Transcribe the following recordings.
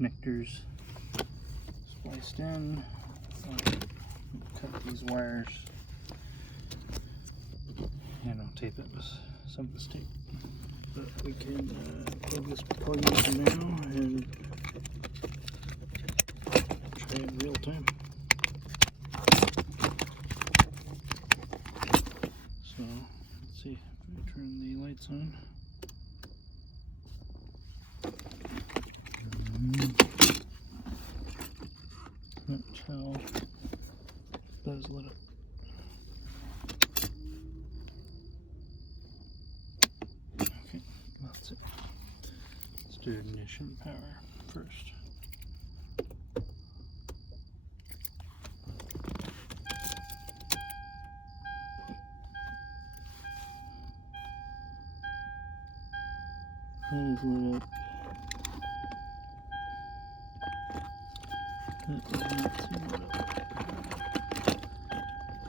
connectors spliced in. Cut these wires and I'll tape it with some of this tape. But we can plug this in now and try it in real time. So let's see if we turn the lights on. That's how it does lit up. Okay, that's it. Let's do ignition power first. That is lit up. That is not so lit up.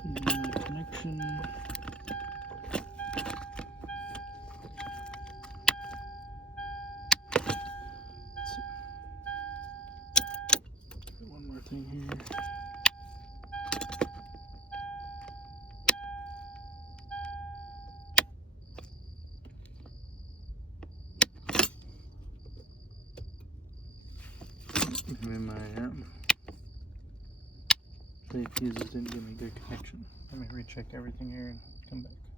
Put in my connection. Let's see. Got one more thing here. Maybe my tape fuses didn't give me good connection. Let me recheck everything here and come back.